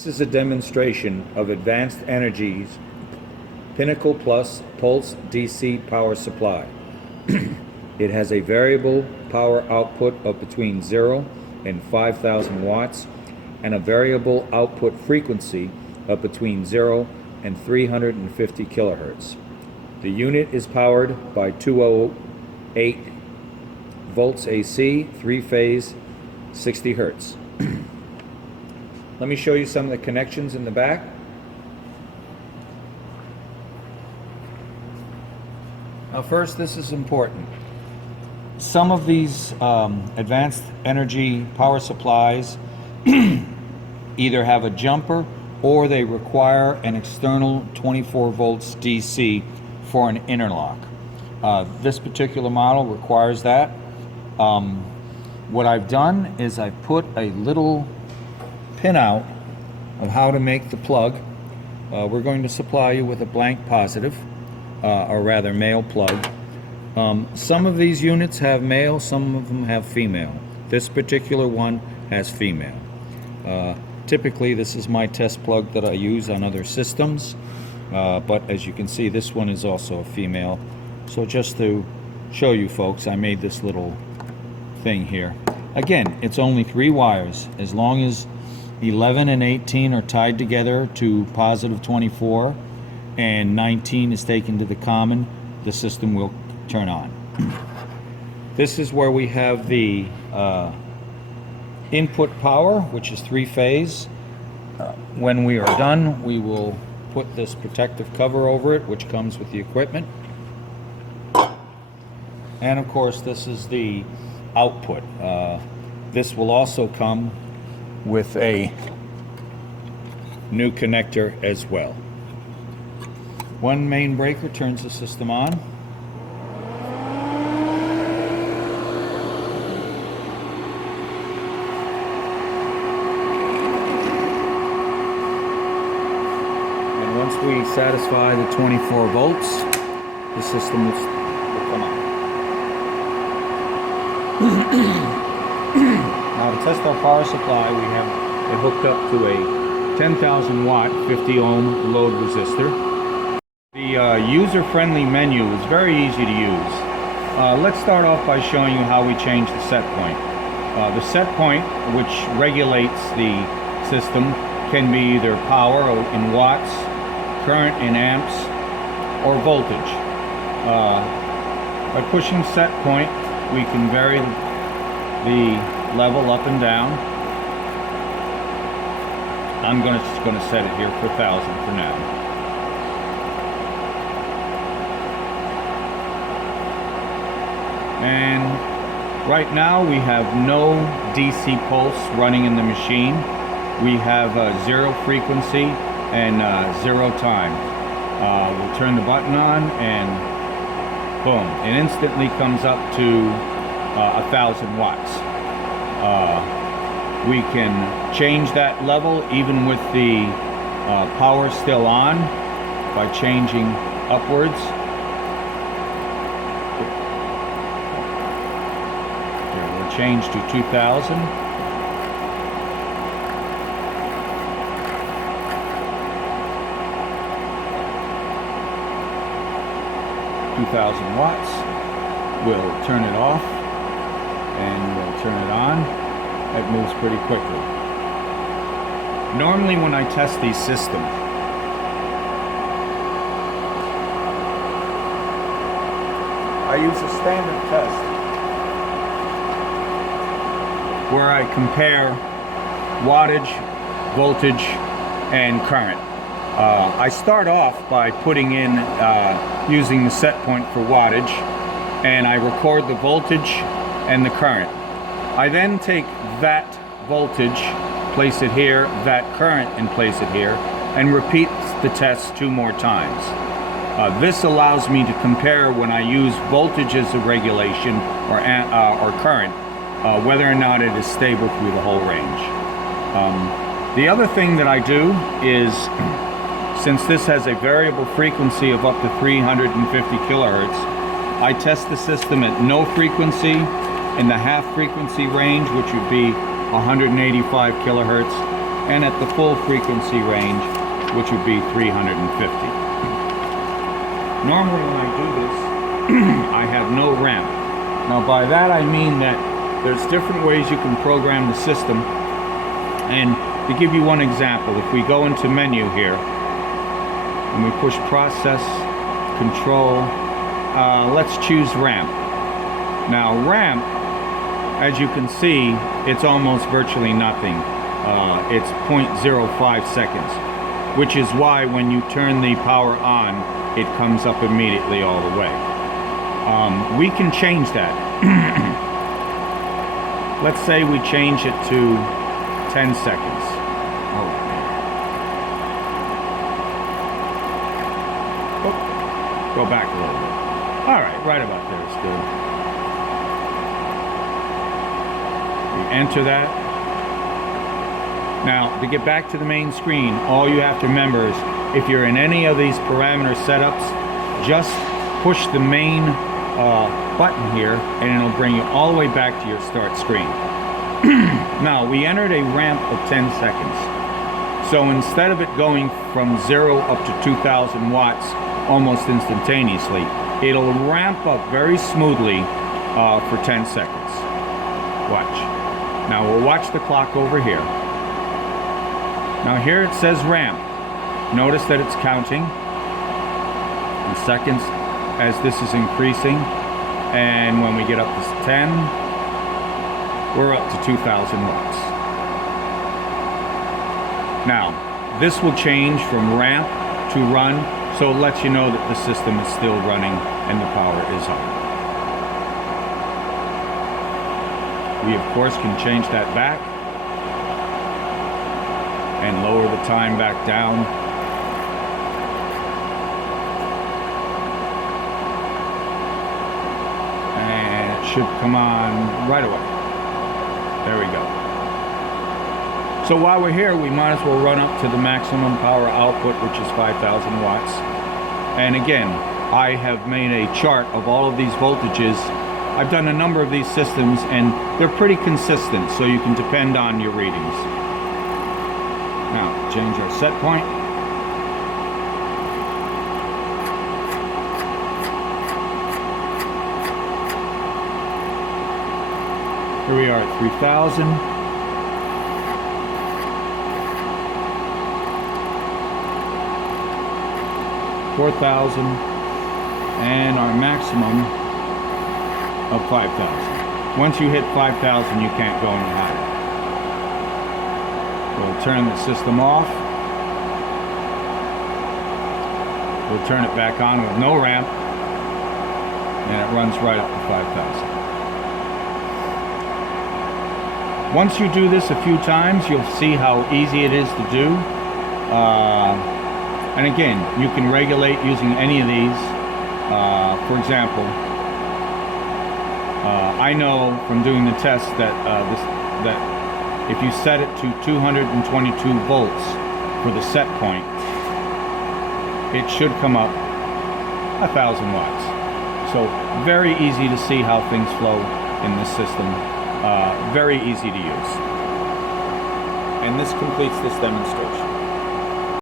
This is a demonstration of Advanced Energy's Pinnacle Plus Pulse DC power supply. It has a variable power output of between 0 and 5,000 watts and a variable output frequency of between 0 and 350 kilohertz. The unit is powered by 208 volts AC, 3-phase, 60 hertz. Let me show you some of the connections in the back. Now first, this is important. Some of these Advanced Energy power supplies either have a jumper or they require an external 24 volts DC for an interlock. This particular model requires that. What I've done is I've put a little pin out of how to make the plug. We're going to supply you with a blank positive, or rather male plug. Some of these units have male, some of them have female. This particular one has female. Typically this is my test plug that I use on other systems, but as you can see, this one is also a female. So just to show you folks, I made this little thing here. Again, it's only 3 wires. As long as 11 and 18 are tied together to positive 24 and 19 is taken to the common, the system will turn on. This is where we have the input power, which is 3-phase. When we are done, we will put this protective cover over it, which comes with the equipment. And of course, this is the output. This will also come with a new connector as well. One main breaker turns the system on. And once we satisfy the 24 volts, the system will come on. Now to test our power supply, we have it hooked up to a 10,000 watt 50 ohm load resistor. The user-friendly menu is very easy to use. Let's start off by showing you how we change the set point. The set point, which regulates the system, can be either power in watts, current in amps, or voltage. By pushing set point, we can vary the level up and down. I'm just going to set it here for 1,000 for now. And right now we have no DC pulse running in the machine. We have 0 frequency and 0 time. We'll turn the button on and boom, it instantly comes up to 1,000 watts. We can change that level even with the power still on by changing upwards. Here, we'll change to 2,000. Watts. We'll turn it off and we'll turn it on. It moves pretty quickly. Normally when I test these systems, I use a standard test where I compare wattage, voltage, and current. I start off by putting in using the set point for wattage, and I record the voltage and the current. I then take that voltage, place it here, that current, and place it here, and repeat the test 2 more times. This allows me to compare when I use voltage as a regulation or current, whether or not it is stable through the whole range. The other thing that I do is, since this has a variable frequency of up to 350 kilohertz, I test the system at no frequency, in the half frequency range, which would be 185 kilohertz, and at the full frequency range, which would be 350. Normally when I do this, I have no ramp. Now by that I mean that there's different ways you can program the system. And to give you one example, if we go into menu here, and we push process, control, let's choose ramp. Now ramp, as you can see, it's almost virtually nothing. It's 0.05 seconds, which is why when you turn the power on, it comes up immediately all the way. We can change that. Let's say we change it to 10 seconds. Go back a little bit. All right about there is good. We enter that. Now, to get back to the main screen, all you have to remember is if you're in any of these parameter setups, just push the main button here and it'll bring you all the way back to your start screen. Now, we entered a ramp of 10 seconds. So instead of it going from 0 up to 2,000 watts almost instantaneously, it'll ramp up very smoothly for 10 seconds. Watch. Now we'll watch the clock over here. Now here it says ramp. Notice that it's counting in seconds as this is increasing. And when we get up to 10, we're up to 2,000 watts. Now, this will change from ramp to run, so it lets you know that the system is still running and the power is on. We, of course, can change that back and lower the time back down. And it should come on right away. There we go. So while we're here, we might as well run up to the maximum power output, which is 5,000 watts. And again, I have made a chart of all of these voltages. I've done a number of these systems and they're pretty consistent, so you can depend on your readings. Now, change our set point. Here we are at 3,000. 4,000, and our maximum of 5,000. Once you hit 5,000, you can't go any higher. We'll turn the system off. We'll turn it back on with no ramp, and it runs right up to 5,000. Once you do this a few times, you'll see how easy it is to do. And again, you can regulate using any of these. For example, I know from doing the test that that if you set it to 222 volts for the set point, it should come up 1,000 watts. So very easy to see how things flow in this system. Very easy to use. And this completes this demonstration.